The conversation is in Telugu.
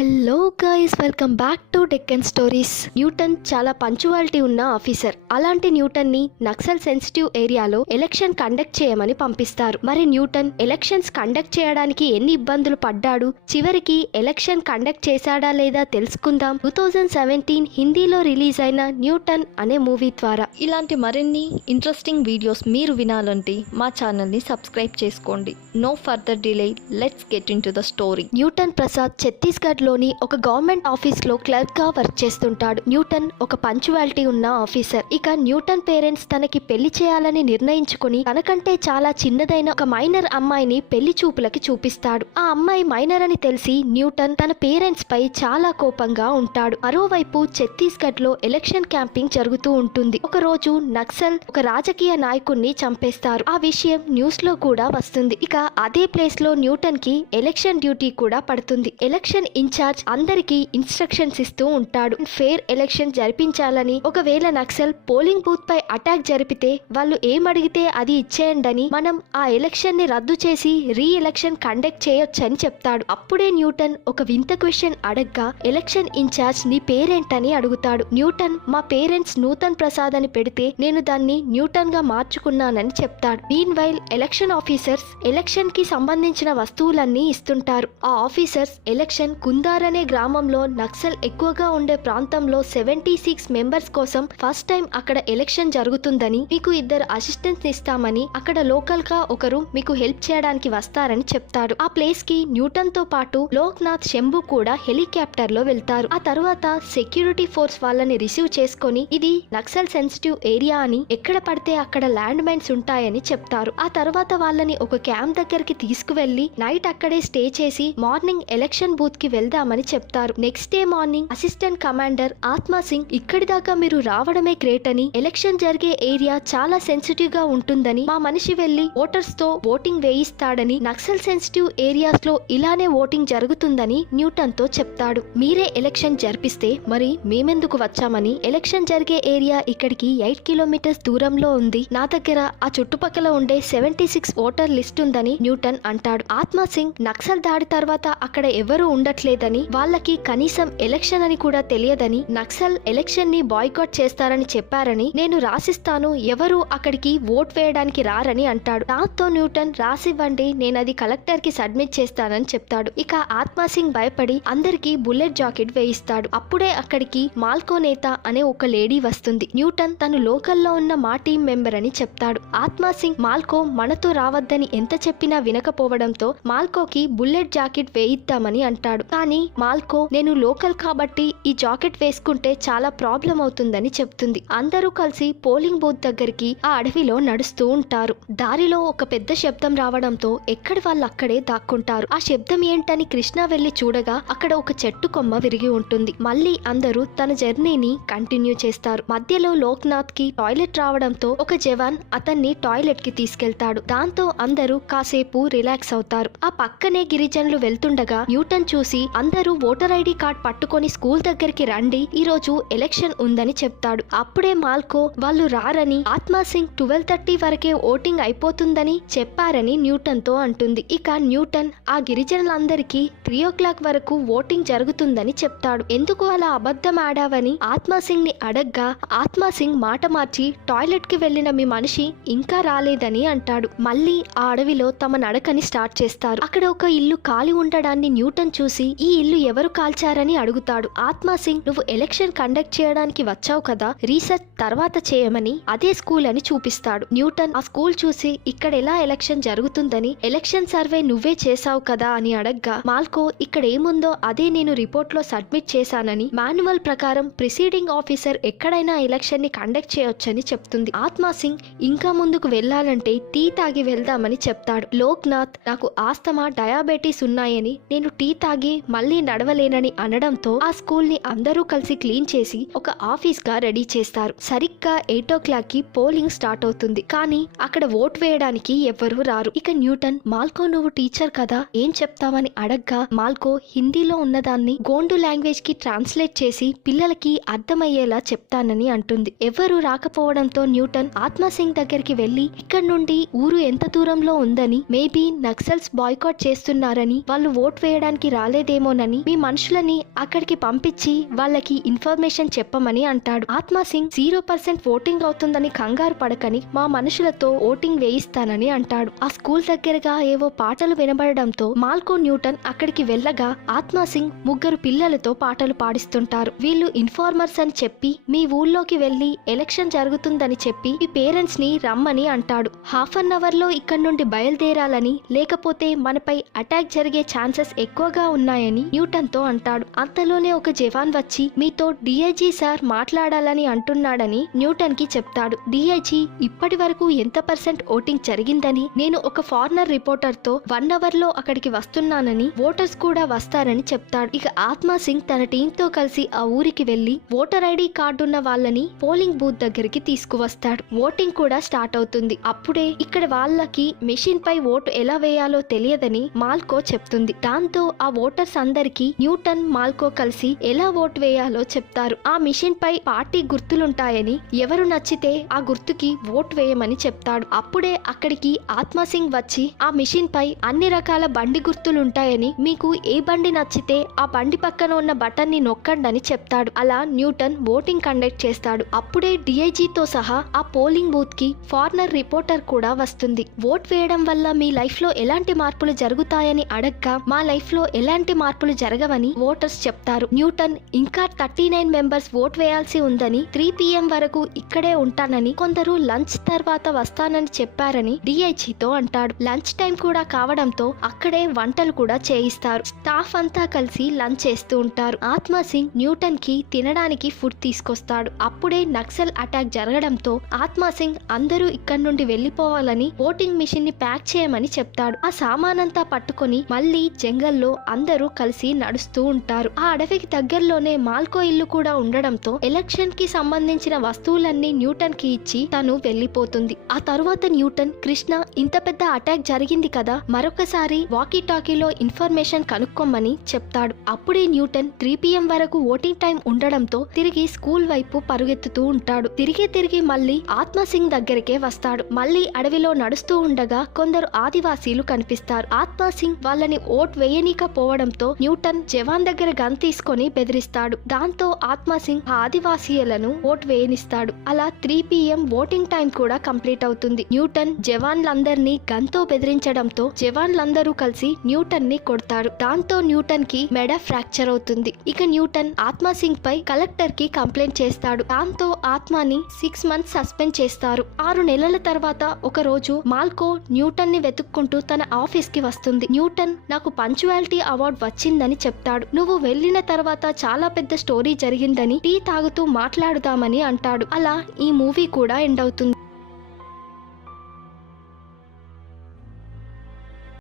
Hello guys, welcome back to Deccan stories. Newton చాలా పంచువాలిటీ ఉన్న ఆఫీసర్. అలాంటి న్యూటన్ ని నక్సల్ సెన్సిటివ్ ఏరియాలో ఎలక్షన్ కండక్ట్ చేయమని పంపిస్తారు. మరి న్యూటన్ ఎలక్షన్స్ కండక్ట్ చేయడానికి ఎన్ని ఇబ్బందులు పడ్డాడు, చివరికి ఎలక్షన్ కండక్ట్ చేశాడా లేదా తెలుసుకుందాం 2017 హిందీలో రిలీజ్ అయిన న్యూటన్ అనే మూవీ ద్వారా. ఇలాంటి మరిన్ని ఇంట్రెస్టింగ్ వీడియోస్ మీరు వినాలంటే మా ఛానల్ని సబ్స్క్రైబ్ చేసుకోండి. No further delay, let's get into the story. Newton Prasad Chhattisgarh లోని ఒక గవర్నమెంట్ ఆఫీస్ లో క్లర్క్ గా వర్క్ చేస్తుంటాడు. న్యూటన్ ఒక పంచువాలిటీ ఉన్న ఆఫీసర్. ఇక న్యూటన్ పేరెంట్స్ తనకి పెళ్లి చేయాలని నిర్ణయించుకుని తనకంటే చాలా చిన్నదైన ఒక మైనర్ అమ్మాయిని పెళ్లి చూపులకి చూపిస్తాడు. ఆ అమ్మాయి మైనర్ అని తెలిసి న్యూటన్ తన పేరెంట్స్ పై చాలా కోపంగా ఉంటాడు. మరోవైపు ఛత్తీస్గఢ్ లో ఎలక్షన్ క్యాంపింగ్ జరుగుతూ ఉంటుంది. ఒక రోజు నక్సల్ ఒక రాజకీయ నాయకుడిని చంపేస్తారు. ఆ విషయం న్యూస్ లో కూడా వస్తుంది. ఇక అదే ప్లేస్ లో న్యూటన్ కి ఎలక్షన్ డ్యూటీ కూడా పడుతుంది. ఎలక్షన్ ఇన్ఛార్జ్ అందరికి ఇన్స్ట్రక్షన్స్ ఇస్తూ ఉంటాడు. ఫెయిర్ ఎలక్షన్ జరిపించాలని, ఒకవేళ నక్సల్ పోలింగ్ బూత్ పై అటాక్ జరిపితే వాళ్ళు ఏమడిగితే అది ఇచ్చేయండి, మనం ఆ ఎలక్షన్ ని రద్దు చేసి రీ ఎలక్షన్ కండక్ట్ చేయొచ్చని చెప్తాడు. అప్పుడే న్యూటన్ ఒక వింత క్వశ్చన్ అడగ్గా ఎలక్షన్ ఇన్ఛార్జ్ నీ పేరేంటని అడుగుతాడు. న్యూటన్ మా పేరెంట్స్ నూతన్ ప్రసాద్ అని పెడితే నేను దాన్ని న్యూటన్ గా మార్చుకున్నానని చెప్తాడు. Mean while election officers election కి సంబంధించిన వస్తువులన్నీ ఇస్తుంటారు. ఆ ఆఫీసర్స్ ఎలక్షన్ కుందార్ అనే గ్రామంలో నక్సల్ ఎక్కువగా ఉండే ప్రాంతంలో 76 మెంబర్స్ కోసం ఫస్ట్ టైం అక్కడ ఎలక్షన్ జరుగుతుందని, మీకు 2 అసిస్టెంట్స్ ఇస్తామని, అక్కడ లోకల్ గా ఒకరు మీకు హెల్ప్ చేయడానికి వస్తారని చెప్తారు. ఆ ప్లేస్ కి న్యూటన్ తో పాటు లోక్నాథ్, శంభు కూడా హెలికాప్టర్ లో వెళ్తారు. ఆ తర్వాత సెక్యూరిటీ ఫోర్స్ వాళ్ళని రిసీవ్ చేసుకొని ఇది నక్సల్ సెన్సిటివ్ ఏరియా అని, ఎక్కడ పడితే అక్కడ ల్యాండ్ మైన్స్ ఉంటాయని చెప్తారు. ఆ తర్వాత వాళ్ళని ఒక క్యాంప్ దగ్గరికి తీసుకువెళ్లి నైట్ అక్కడే స్టే చేసి మార్నింగ్ ఎలక్షన్ బూత్ కి వెళ్దామని చెప్తారు. Next day morning assistant commander ఆత్మా సింగ్ ఇక్కడి దాకా మీరు రావడమే గ్రేట్ అని, ఎలక్షన్ జరిగే ఏరియా చాలా సెన్సిటివ్ గా ఉంటుందని, మా మనిషి వెళ్లి ఓటర్స్ తో ఓటింగ్ వేయిస్తాడని, నక్సల్ సెన్సిటివ్ ఏరియాస్ లో ఇలానే ఓటింగ్ జరుగుతుందని న్యూటన్ తో చెప్తాడు. మీరే ఎలక్షన్ జరిపిస్తే మరి మేమెందుకు వచ్చామని, ఎలక్షన్ జరిగే ఏరియా ఇక్కడికి 8 కిలోమీటర్స్ దూరంలో ఉంది, నా దగ్గర ఆ చుట్టుపక్కల ఉండే 76 ఓటర్ లిస్ట్ ఉందని న్యూటన్ అంటాడు. ఆత్మా సింగ్ నక్సల్ దాడి తర్వాత అక్కడ ఎవరూ ఉండట్లేదని, వాళ్ళకి కనీసం ఎలక్షన్ అని కూడా తెలియదని, నక్సల్ ఎలక్షన్ ని బాయ్కాట్ చేస్తారని చెప్పారని, నేను రాసిస్తాను, ఎవరు అక్కడికి ఓట్ వేయడానికి రారని అంటాడు. దాంతో న్యూటన్ రాసివ్వండి, నేనది కలెక్టర్ కి సబ్మిట్ చేస్తానని చెప్తాడు. ఇక ఆత్మా సింగ్ భయపడి అందరికి బుల్లెట్ జాకెట్ వేయిస్తాడు. అప్పుడే అక్కడికి మాల్కో నేత అనే ఒక లేడీ వస్తుంది. న్యూటన్ తను లోకల్లో ఉన్న మా టీం మెంబర్ అని చెప్తాడు. ఆత్మా సింగ్ మాల్కో మనతో రావద్దని ఎంత చెప్పినా వినకపోవడంతో మాల్కోకి బుల్లెట్ జాకెట్ వేయిద్దామని అంటాడు. కానీ మాల్కో నేను లోకల్ కాబట్టి ఈ జాకెట్ వేసుకుంటే చాలా ప్రాబ్లం అవుతుందని చెప్తుంది. అందరూ కలిసి పోలింగ్ బూత్ దగ్గరికి ఆ అడవిలో నడుస్తూ ఉంటారు. దారిలో ఒక పెద్ద శబ్దం రావడంతో ఎక్కడి వాళ్ళు అక్కడే దాక్కుంటారు. ఆ శబ్దం ఏంటని కృష్ణ వెళ్లి చూడగా అక్కడ ఒక చెట్టు కొమ్మ విరిగి ఉంటుంది. మళ్ళీ అందరూ తన జర్నీని కంటిన్యూ చేస్తారు. మధ్యలో లోక్నాథ్ కి టాయిలెట్ రావడంతో ఒక జవాన్ అతన్ని టాయిలెట్ కి తీసుకెళ్తాడు. దాంతో అందరూ కాసేపు రిలాక్స్ అవుతారు. ఆ పక్కనే గిరిజనులు వెళ్తుండగా న్యూటన్ చూసి అందరూ ఓటర్ ఐడి కార్డ్ పట్టుకొని స్కూల్ దగ్గరికి రండి, ఈ రోజు ఎలక్షన్ ఉందని చెప్తాడు. అప్పుడే మాల్కో వాళ్ళు రారని, ఆత్మా సింగ్ 12:30 వరకే ఓటింగ్ అయిపోతుందని చెప్పారని న్యూటన్ తో అంటుంది. ఇక న్యూటన్ ఆ గిరిజనులందరికీ 3 o'clock వరకు ఓటింగ్ జరుగుతుందని చెప్తాడు. ఎందుకు అలా అబద్ధం ఆడావని ఆత్మా సింగ్ ని అడగ్గా ఆత్మా సింగ్ మాట మార్చి టాయిలెట్ కి వెళ్లిన మీ మనిషి ఇంకా రాలేదని అంటాడు. మళ్ళీ ఆ అడవిలో తమ నడకని స్టార్ట్ చేస్తారు. అక్కడ ఒక ఇల్లు ఖాళీ ఉండడాన్ని న్యూటన్ చూసి ఈ ఇల్లు ఎవరు కాల్చారని అడుగుతాడు. ఆత్మా సింగ్ నువ్వు ఎలక్షన్ కండక్ట్ చేయడానికి వచ్చావు కదా, రీసెర్చ్ తర్వాత చేయమని అదే స్కూల్ అని చూపిస్తాడు. న్యూటన్ ఆ స్కూల్ చూసి ఇక్కడ ఎలా ఎలక్షన్ జరుగుతుందని, ఎలక్షన్ సర్వే నువ్వే చేసావు కదా అని అడగ్గా మాల్కో ఇక్కడ ఏముందో అదే నేను రిపోర్ట్ లో సబ్మిట్ చేశానని, మాన్యువల్ ప్రకారం ప్రిసీడింగ్ ఆఫీసర్ ఎక్కడైనా ఎలక్షన్ ని కండక్ట్ చేయొచ్చని చెప్తుంది. ఆత్మా సింగ్ ఇంకా ముందుకు వెళ్లాలంటే టీ తాగి వెళ్దామని చెప్తాడు. లోక్నాథ్ నాకు ఆస్తమా, డయాబెటీస్ ఉన్నాయని, నేను టీ తాగి మళ్ళీ నడవ నడవలేనని అనడంతో ఆ స్కూల్ ని అందరూ కలిసి క్లీన్ చేసి ఒక ఆఫీస్ గా రెడీ చేస్తారు. సరిగ్గా 8 o'clock కి పోలింగ్ స్టార్ట్ అవుతుంది. కానీ అక్కడ ఓట్ వేయడానికి ఎవ్వరూ రారు. ఇక న్యూటన్, మాల్కో నువ్వు టీచర్ కదా, ఏం చెప్తావని అడగ్గా మాల్కో హిందీలో ఉన్నదాన్ని గోండు లాంగ్వేజ్ కి ట్రాన్స్లేట్ చేసి పిల్లలకి అర్థమయ్యేలా చెప్తానని అంటుంది. ఎవరు రాకపోవడంతో న్యూటన్ ఆత్మసింగ్ దగ్గరికి వెళ్లి ఇక్కడ నుండి ఊరు ఎంత దూరంలో ఉందని, మేబీ నక్సల్స్ బాయ్కాట్ చేస్తున్నారని, వాళ్ళు ఓట్ వేయడానికి రాలేదేమోనని మీ మనుషులని అక్కడికి పంపించి వాళ్ళకి ఇన్ఫర్మేషన్ చెప్పమని అంటాడు. ఆత్మసింగ్ 0% ఓటింగ్ అవుతుందని కంగారు పడకని మా మనుషులతో ఓటింగ్ వేయిస్తానని అంటాడు. ఆ స్కూల్ దగ్గరగా ఏవో పాటలు వినబడడంతో మాల్కో, న్యూటన్ అక్కడికి వెళ్ళగా ఆత్మసింగ్ ముగ్గురు పిల్లలతో పాటలు పాడిస్తుంటారు. వీళ్ళు ఇన్ఫార్మర్స్ అని చెప్పి మీ ఊళ్ళోకి వెళ్లి ఎలక్షన్ జరుగుతుందని చెప్పి మీ పేరెంట్స్ ని రమ్మని అంటాడు. హాఫ్ అన్ అవర్ లో ఇక్కడ నుండి బయలుదేరాలని, లేకపోతే మనపై అటాక్ జరిగే ఛాన్సెస్ ఎక్కువగా ఉన్నాయని న్యూటన్ తో అంటాడు. అంతలోనే ఒక జవాన్ వచ్చి మీతో డిఐజీ సార్ మాట్లాడాలని అంటున్నాడని న్యూటన్ కి చెప్తాడు. డిఐజీ ఇప్పటి వరకు ఎంత % ఓటింగ్ జరిగిందని, నేను ఒక ఫారినర్ రిపోర్టర్ తో 1 hour లో అక్కడికి వస్తున్నానని, ఓటర్స్ కూడా వస్తారని చెప్తాడు. ఇక ఆత్మసింగ్ తన టీమ్ తో కలిసి ఆ ఊరికి వెళ్లి ఓటర్ ఐడి కార్డున్న వాళ్ళని పోలింగ్ బూత్ దగ్గరికి తీసుకువస్తాడు. ఓటింగ్ కూడా స్టార్ట్ అవుతుంది. అప్పుడే ఇక్కడ వాళ్ళకి మెషిన్ పై ఓటు ఎలా వేయాలో తెలియదని మాల్కో చెప్తుంది. దాంతో ఆ ఓటర్స్ అందరికి న్యూటన్, మాల్కో కలిసి ఎలా ఓటు వేయాలో చెప్తారు. ఆ మిషన్ పై పార్టీ గుర్తులుంటాయని, ఎవరు నచ్చితే ఆ గుర్తుకి ఓటు వేయమని చెప్తాడు. అప్పుడే అక్కడికి ఆత్మసింగ్ వచ్చి ఆ మిషన్ పై అన్ని రకాల బండి గుర్తులుంటాయని, మీకు ఏ బండి నచ్చితే ఆ బండి పక్కన ఉన్న బటన్ ని నొక్కండని చెప్తాడు. అలా న్యూటన్ ఓటింగ్ కండక్ట్ చేస్తాడు. అప్పుడే డిఐజీతో సహా ఆ పోలింగ్ బూత్ కి ఫారినర్ రిపోర్టర్ కూడా వస్తుంది. ఓట్ వేయడం వల్ల మీ లైఫ్ లో ఎలాంటి మార్పులు జరుగుతాయని అడగ్గా మా లైఫ్ లో ఎలాంటి మార్పులు జరగవని ఓటర్స్ చెప్తారు. న్యూటన్ ఇంకా 39 మెంబర్స్ ఓట్ వేయాల్సి ఉందని, 3 PM వరకు ఇక్కడే ఉంటానని, కొందరు లంచ్ తర్వాత వస్తానని చెప్పారని డిఐజీతో అంటాడు. లంచ్ టైం కూడా కావడంతో అక్కడే వంటలు కూడా చేయిస్తారు. స్టాఫ్ అంతా కలిసి లంచ్ చేస్తూ ఉంటారు. ఆత్మసింగ్ న్యూటన్ కి తినడానికి ఫుడ్ తీసుకొస్తాడు. అప్పుడే నక్సల్ అటాక్ జరగడంతో ఆత్మసింగ్ అందరూ ఇక్కడి నుండి వెళ్లిపోవాలని ఓటింగ్ మిషన్ ని ప్యాక్ చేయమని చెప్తాడు. ఆ సామానంతా పట్టుకొని మళ్ళీ జంగల్లో అందరూ కలిసి నడుస్తూ ఉంటారు. ఆ అడవికి దగ్గరలోనే మాల్కో ఇల్లు కూడా ఉండడంతో ఎలక్షన్ కి సంబంధించిన వస్తువులన్నీ న్యూటన్ కి ఇచ్చి తను వెళ్లిపోతుంది. ఆ తరువాత న్యూటన్, కృష్ణ ఇంత పెద్ద అటాక్ జరిగింది కదా, మరొకసారి వాకీ టాకీలో ఇన్ఫర్మేషన్ కనుక్కోమని చెప్తాడు. అప్పుడే న్యూటన్ 3 PM వరకు ఓటింగ్ టైం ఉండడంతో తిరిగి స్కూల్ వైపు పరుగెత్తుతూ ఉంటాడు. తిరిగి మళ్ళీ ఆత్మసింగ్ దగ్గరికే వస్తాడు. మళ్ళీ అడవిలో నడుస్తూ ఉండగా కొందరు ఆదివాసీలు కనిపిస్తారు. ఆత్మసింగ్ వాళ్ళని ఓట్ వేయనీకపోవడంతో న్యూటన్ జవాన్ దగ్గర గన్ తీసుకొని బెదిరిస్తాడు. దాంతో ఆత్మసింగ్ ఆ ఆదివాసీలను ఓట్ వేయనిస్తాడు. అలా 3 PM ఓటింగ్ టైం కూడా కంప్లీట్ అవుతుంది. న్యూటన్ జవాన్లందరినీ గన్ తో బెదిరించడంతో జవాన్లందరూ కలిసి న్యూటన్ ని కొడతాడు. దాంతో న్యూటన్ కి మెడ ఫ్రాక్చర్ అవుతుంది. ఇక న్యూటన్ ఆత్మసింగ్ పై కలెక్టర్ కి కంప్లైంట్ చేస్తాడు. దాంతో ఆత్మని 6 months సస్పెండ్ చేస్తారు. 6 నెలల తర్వాత ఒక రోజు మాల్కో న్యూటన్ ని వెతుక్కుంటూ తన ఆఫీస్ కి వస్తుంది. న్యూటన్, నాకు పంచువాలిటీ అవార్డ్ వచ్చిందని చెప్తాడు. నువ్వు వెళ్ళిన తర్వాత చాలా పెద్ద స్టోరీ జరిగిందని టీ తాగుతూ మాట్లాడుదామని అంటాడు. అలా ఈ మూవీ కూడా ఎండ్ అవుతుంది.